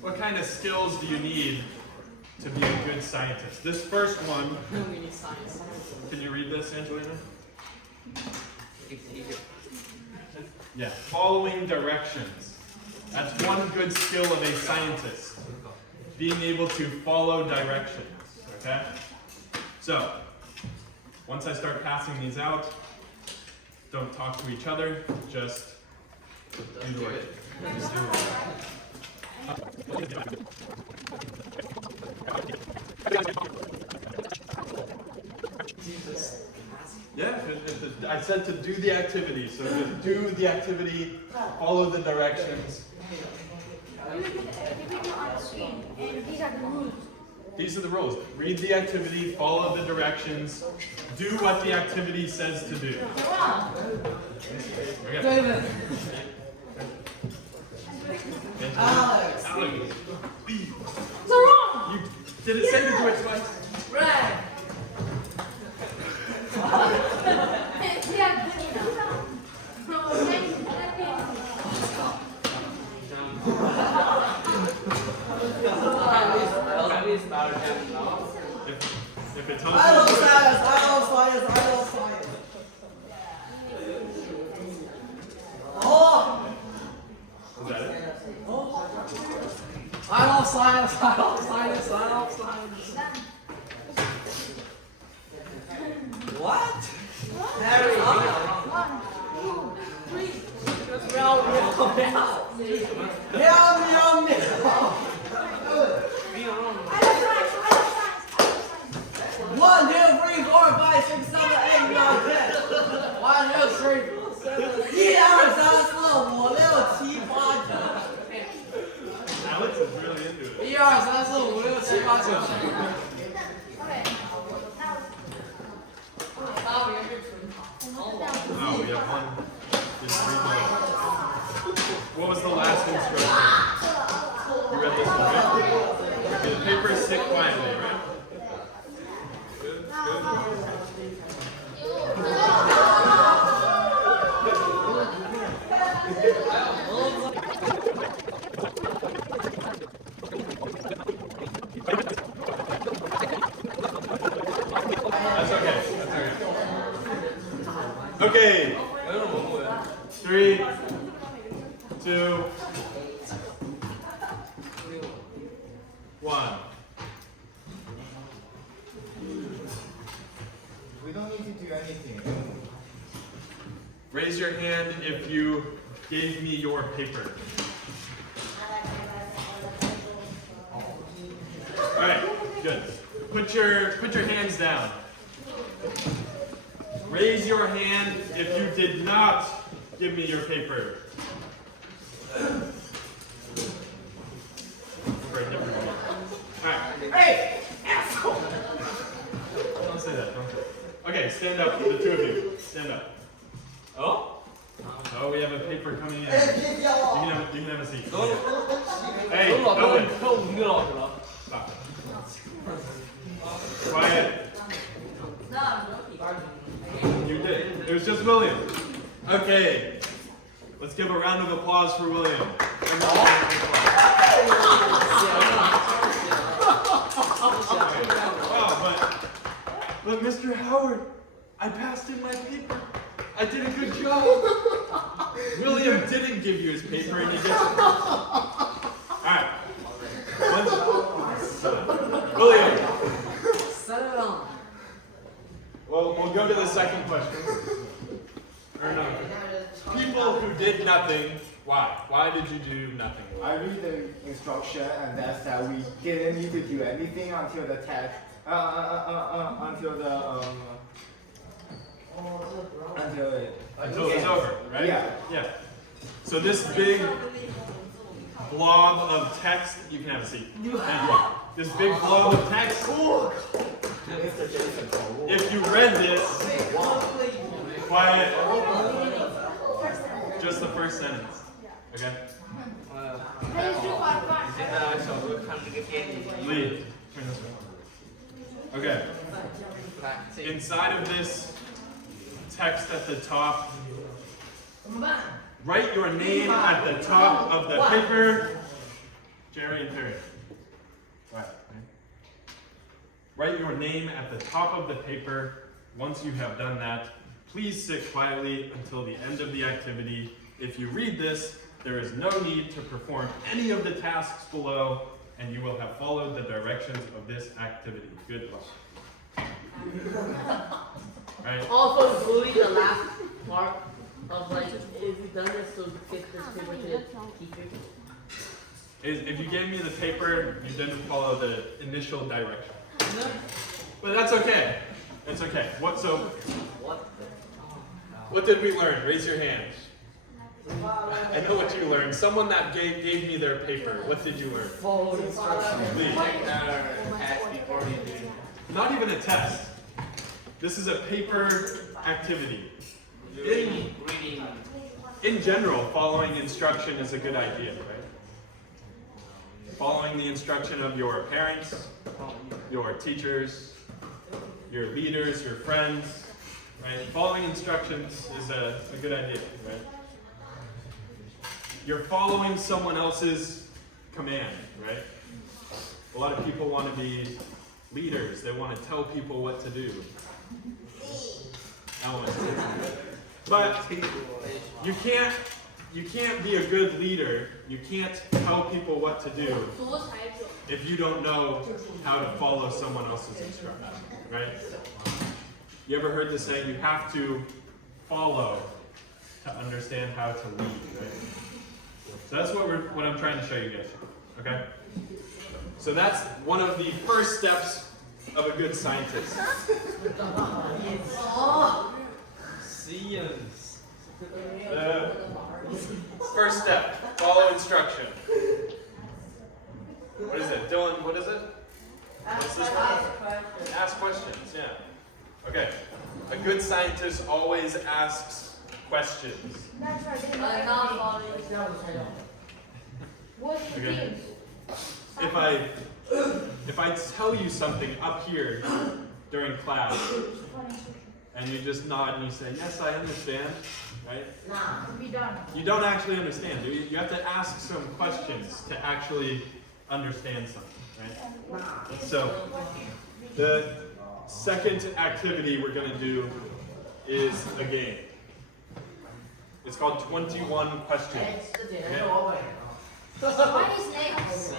what kind of skills do you need to be a good scientist? This first one, can you read this, Angelina? Yeah, following directions. That's one good skill of a scientist, being able to follow directions, okay? So, once I start passing these out, don't talk to each other, just do the work. Just do it. Yeah, I said to do the activity, so just do the activity, follow the directions. You put it on the screen, and these are the rules. These are the rules. Read the activity, follow the directions, do what the activity says to do. Okay. Alex! What's wrong? You did it say to do it twice? Right! If it tells I love you science! I love science! I love science! Oh! is that it? I love science! I love science! I love science! What? Harry! 1, 2, 3. 喵喵喵！喵喵喵！ 1, 2, 3, 4, 5, 6, 7, 8, 9, 10. 1, 2, 3, 4, 7, 1, 2, 3, 4, 5, 6, 7, 8, 9, 10. Alex is really into it. 1, 2, 3, 4, 5, 6, 7, 8, 9, 10. Oh, we have one. Just read the, what was the last instruction? You read this one, right? Okay, the paper is sit quietly, right? Good, That's okay. Okay. 3, 2, 1. We don't need to do anything. Raise your hand if you gave me your paper. All right, good. Put your hands down. Raise your hand if you did not give me your paper. Break everyone. All right. Hey! Asshole! Don't say that. Don't say that. Okay, stand up, the two of you. Stand up. Oh? Oh, we have a paper coming in. You can have a seat. Hey, Owen. Stop. Quiet. You did. It was just William. Okay. Let's give a round of applause for William. Wow, but Mr. Howard, I passed in my paper. I did a good job. William didn't give you his paper and he gets it. Alright. William. Set it on. Well, we'll go to the second question. Or no. People who did nothing, why? Why did you do nothing? I read the instruction and that's that we didn't need to do anything until the test, Until it's over, right? Yeah. Yeah. So this big blob of text, you can have a seat. Thank you. This big blob of text, if you read this, quiet, just the first sentence, okay? Lead. Turn this way. Okay. Inside of this text at the top, write your name at the top of the paper. Jerry and your name at the top of the paper. Once you have done that, please sit quietly until the end of the activity. If you read this, there is no need to perform any of the tasks below, and you will have followed the directions of this activity. Good luck. Right? Also including the last part of like, if you done this, so get this paper to the teacher. If you gave me the paper, you didn't follow the initial direction. But that's okay. It's okay. What did we learn? Raise your hand. I know what you learned. Someone that gave me their paper. What did you learn? Follow instructions. Please. Not even a test. This is a paper activity. In general, following instruction is a good idea, right? Following the instruction of your parents, your teachers, your leaders, your friends, right? Following instructions is a good idea, right? You're following someone else's command, right? A lot of people want to be leaders. They want to tell people what to do. But you can't be a good leader. You can't tell people what to do if you don't know how to follow someone else's instructions, right? You ever heard the saying, you have to follow to understand how to lead, right? So that's what I'm trying to show you guys, okay? So that's one of the first steps of a good scientist. First step, follow instruction. What is it? Dylan, what is it? What's this one? Ask questions, yeah. Okay. A good scientist always asks questions. That's right. What's the Okay. thing? If I tell you something up here during class, and you just nod and you say, yes, I understand, right? Be done. You don't actually understand, do you? You have to ask some questions to actually understand something, right? So, the second activity we're going to do is a game. It's called 21 Questions. Okay? Why is next?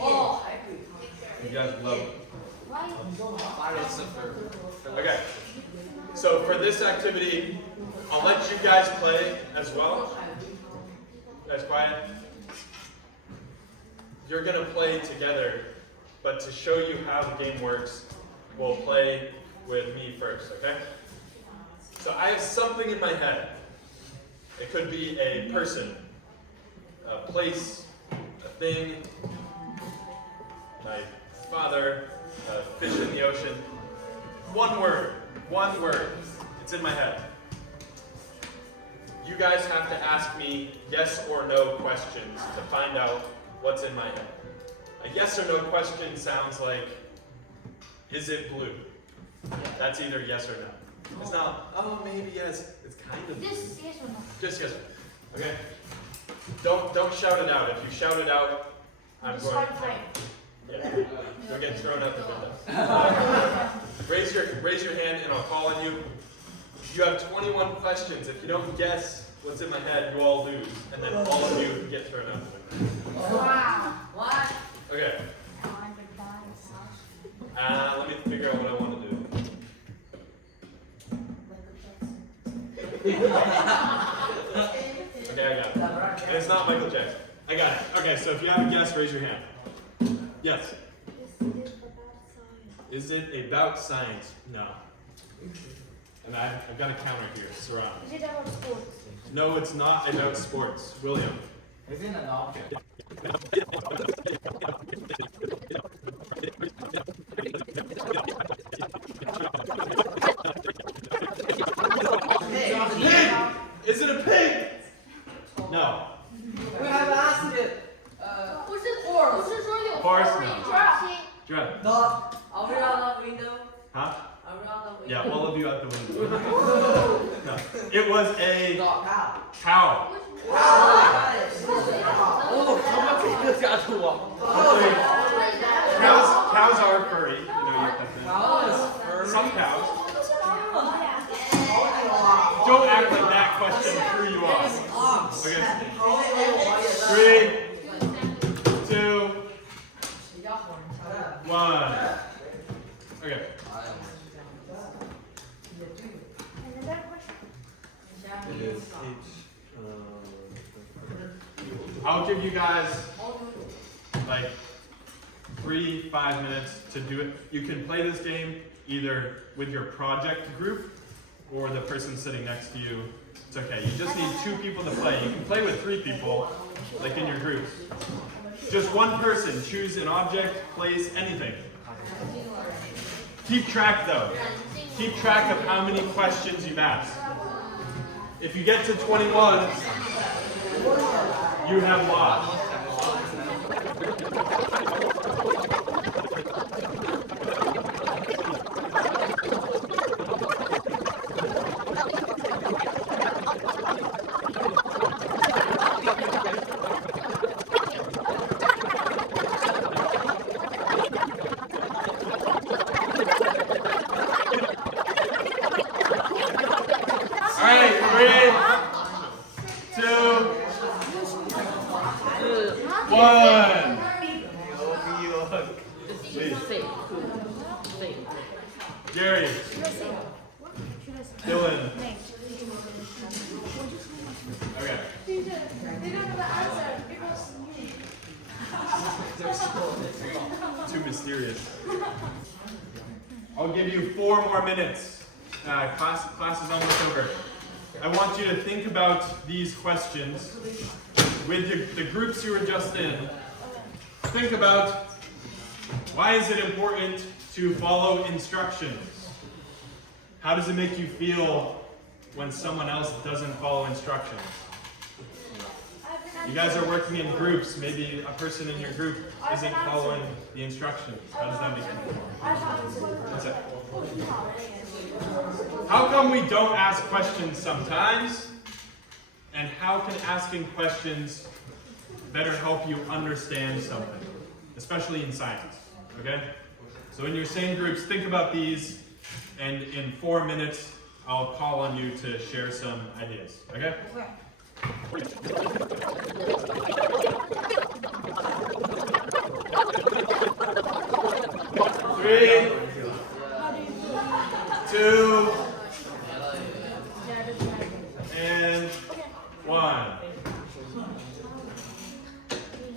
Oh. You guys love it. Why? Okay, so for this activity, I'll let you guys play as well. You guys quiet? You're going to play together, but to show you how the game works, we'll play with me first, okay? So I have something in my head. It could be a person, a place, a thing, my father, a fish in the ocean. One word. It's in my head. You guys have to ask me yes or no questions to find out what's in my head. A yes or no question sounds like, is it blue? That's either yes or no. It's not, oh, maybe yes. It's kind of blue. This yes or no? Just yes. Okay? Don't shout it out. If you shout it out, I'm going to... Yeah. You'll get thrown out the window. Raise your hand and I'll call on you. You have 21 questions. If you don't guess what's in my head, you all lose. And then all of you get thrown out the window. Wow. What? Okay. Let me figure out what I want to do. Okay, I got it. And it's not Michael Jackson. I got it. Okay, so if you have a guess, raise your hand. Yes. Is it about science? No. And I've got a counter here, Saran. Is it about sports? No, it's not about sports. William. Is it an object? Is it a pig? No. We have asked it. What's it? Horse. What's it for you? Horse, no. Giraffe. Giraffe. Dog. Are we on the window? Huh? Are we on the window? Yeah, all of you out the window. No. It was a Dog. Cow. cow. Cows are furry. You know, like 3-5 minutes to do it. You can play this game either with your project group or the person sitting next to you. It's okay. You just need 2 people to play. You can play with 3 people, like in your groups. Just one person, choose an object, place, anything. Keep track though. Keep track of how many questions you've asked. If you get to 21, you have lost. Alright, 3, 2, 1. Please. Gary. Dylan. Okay. They don't know the answer because Too mysterious. I'll give you 4 more minutes. Class is almost over. I want you to think about these questions with the groups you were just in. Think about, why is it important to follow instructions? How does it make you feel when someone else doesn't follow instructions? You guys are working in groups. Maybe a person in your group isn't following the instructions. How does that make you feel? What's that? How come we don't ask questions sometimes? And how can asking questions better help you understand something? Especially in science, okay? So in your same groups, think about these, and in 4 minutes, I'll call on you to share some ideas, okay? Three, 2, and 1.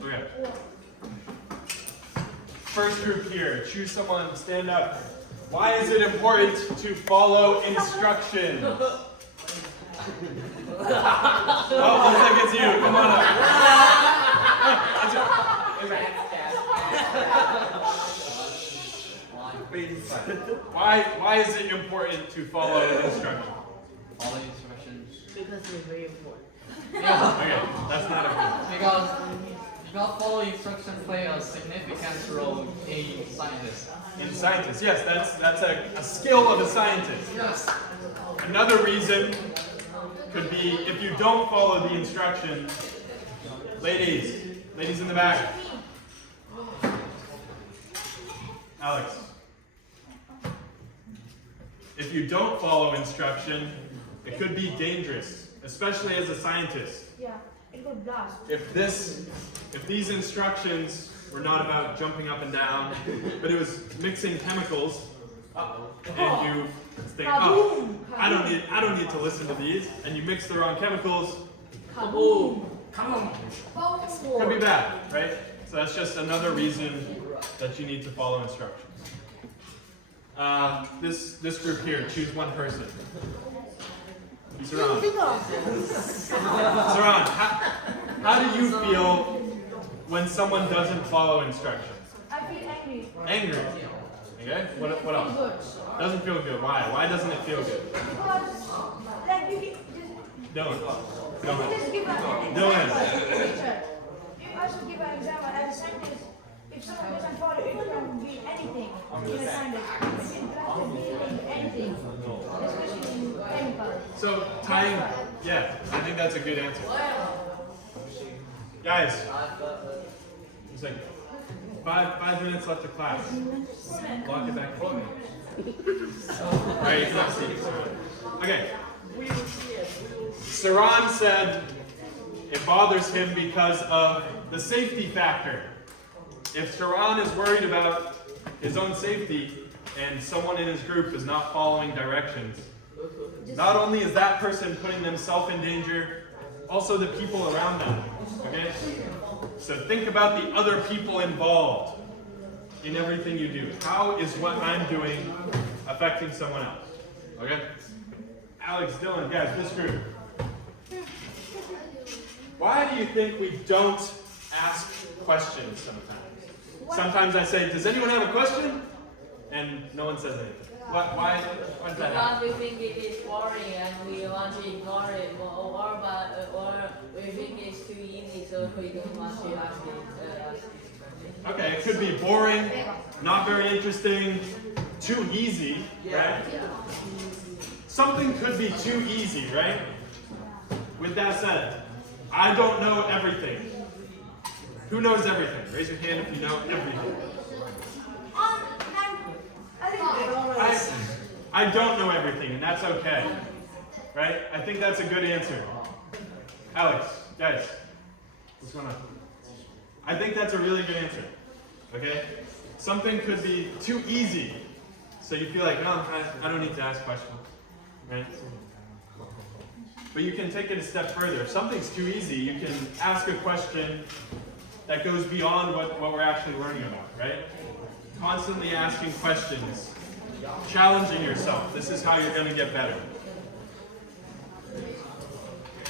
Okay. First group here, choose someone, stand up. Why is it important to follow instructions? Oh, looks like it's you. Come on up. Why is it important to follow instructions? Follow instructions. Because it's very important. Okay, that's not a Because follow instructions play a significant role in science. in scientists. Yes, that's a skill of a scientist. Yes. Another reason could be if you don't follow the instructions. Ladies in the back. Alex. If you don't follow instruction, it could be dangerous, especially as a scientist. yeah, it could blast. If these instructions were not about jumping up and down, but it was mixing chemicals, and you think, oh, I don't need to listen to these, and you mix the wrong chemicals, Kaboom! could be bad, right? So that's just another reason that you need to follow instructions. This group here, choose one person. Saran. Saran, how do you feel when someone doesn't follow instructions? I feel angry. Angry. Okay. What else? Good. Doesn't feel good. Why? Why doesn't it feel good? Because, like, you can Dylan. just give an Dylan. example. You also give an example. As a scientist, if someone doesn't follow, it can be anything in a scientist. It can be anything, especially in chemicals. So tying. Yeah, I think that's a good answer. Guys, it's like 5 minutes left of class. Lock it back. Alright, you can have a seat. Okay. Saran said it bothers him because of the safety factor. If Saran is worried about his own safety and someone in his group is not following directions, not only is that person putting themselves in danger, also the people around them. Okay? So think about the other people involved in everything you do. How is what I'm doing affecting someone else? Okay? Alex, Dylan, guys, this group. Why do you think we don't ask questions sometimes? Sometimes I say, does anyone have a question? And no one says anything. Why does that happen? Because we think it is boring and we want to ignore it, or we think it's too easy, so we don't want to ask it. Okay, it could be boring, not very interesting, too easy, right? Something could be too easy, right? With that said, I don't know everything. Who knows everything? Raise your hand if you know everything. I don't know everything, and that's okay. Right? I think that's a good answer. Alex, guys, what's going on? I think that's a really good answer. Okay? Something could be too easy, so you feel like, no, I don't need to ask questions. Right? But you can take it a step further. If something's too easy, you can ask a question that goes beyond what we're actually learning about, right? Constantly asking questions, challenging yourself. This is how you're going to get better.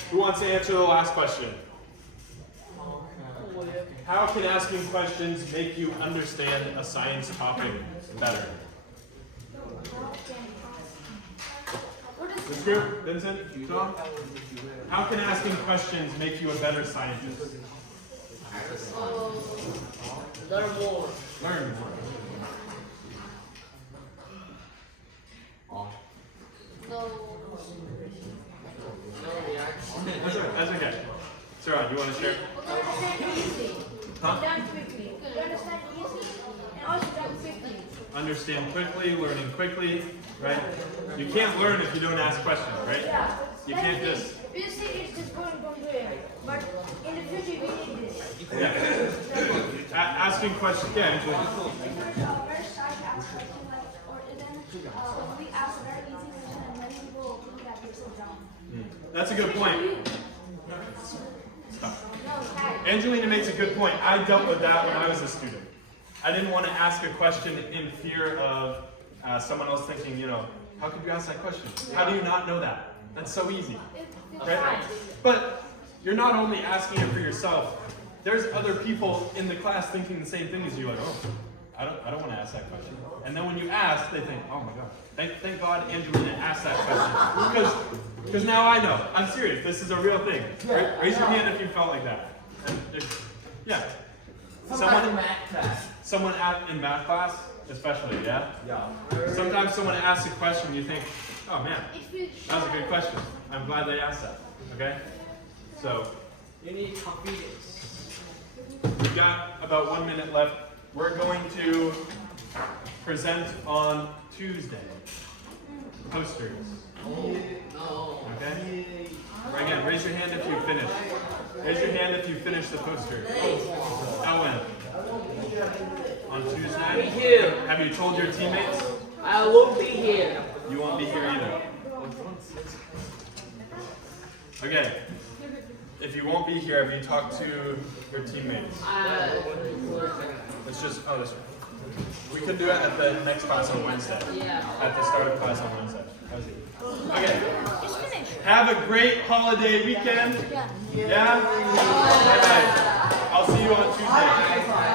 Who wants to answer the last question? How can asking questions make you understand a science topic better? This group, Vincent, Tom? How can asking questions make you a better scientist? Learn more. Learn more. That's okay. Sarah, do you want to share? Understand easy. Huh? Done quickly. You understand easy and also done quickly. Understand quickly, learning quickly, right? You can't learn if you don't ask questions, right? Yeah. You can't just... We see it's just going to do it. But in the future we need this. Yeah. Asking questions, yeah, Angela. First, I ask question like, or then we ask very easy question and many people think that they're so dumb. That's a good point. Stop. Angelina makes a good point. I dealt with that when I was a student. I didn't want to ask a question in fear of someone else thinking, you know, how could you ask that question? How do you not know that? That's so easy. Right? But you're not only asking it for yourself. There's other people in the class thinking the same thing as you, like, oh, I don't want to ask that question. And then when you ask, they think, oh my God, thank God Angelina asked that question. Because now I know. I'm serious. This is a real thing. Raise your hand if you felt like that. Yeah. Someone in math class, especially, yeah? Yeah. Sometimes someone asks a question, you think, oh man, that was a good question. I'm glad they asked that. Okay? So, You need confidence. we've got about 1 minute left. We're going to present on Tuesday. Posters. Okay? Again, raise your hand if you finish. Raise your hand if you finish the poster. Owen. On Tuesday. Me too. Have you told your teammates? I won't be here. You won't be here either. Okay. If you won't be here, have you talked to your teammates? It's just, oh, this one. We could do it at the next class on Wednesday. Yeah. At the start of class on Wednesday. How's it? Okay. It's finished. Have a great holiday weekend. Yeah? Bye-bye. I'll see you on Tuesday.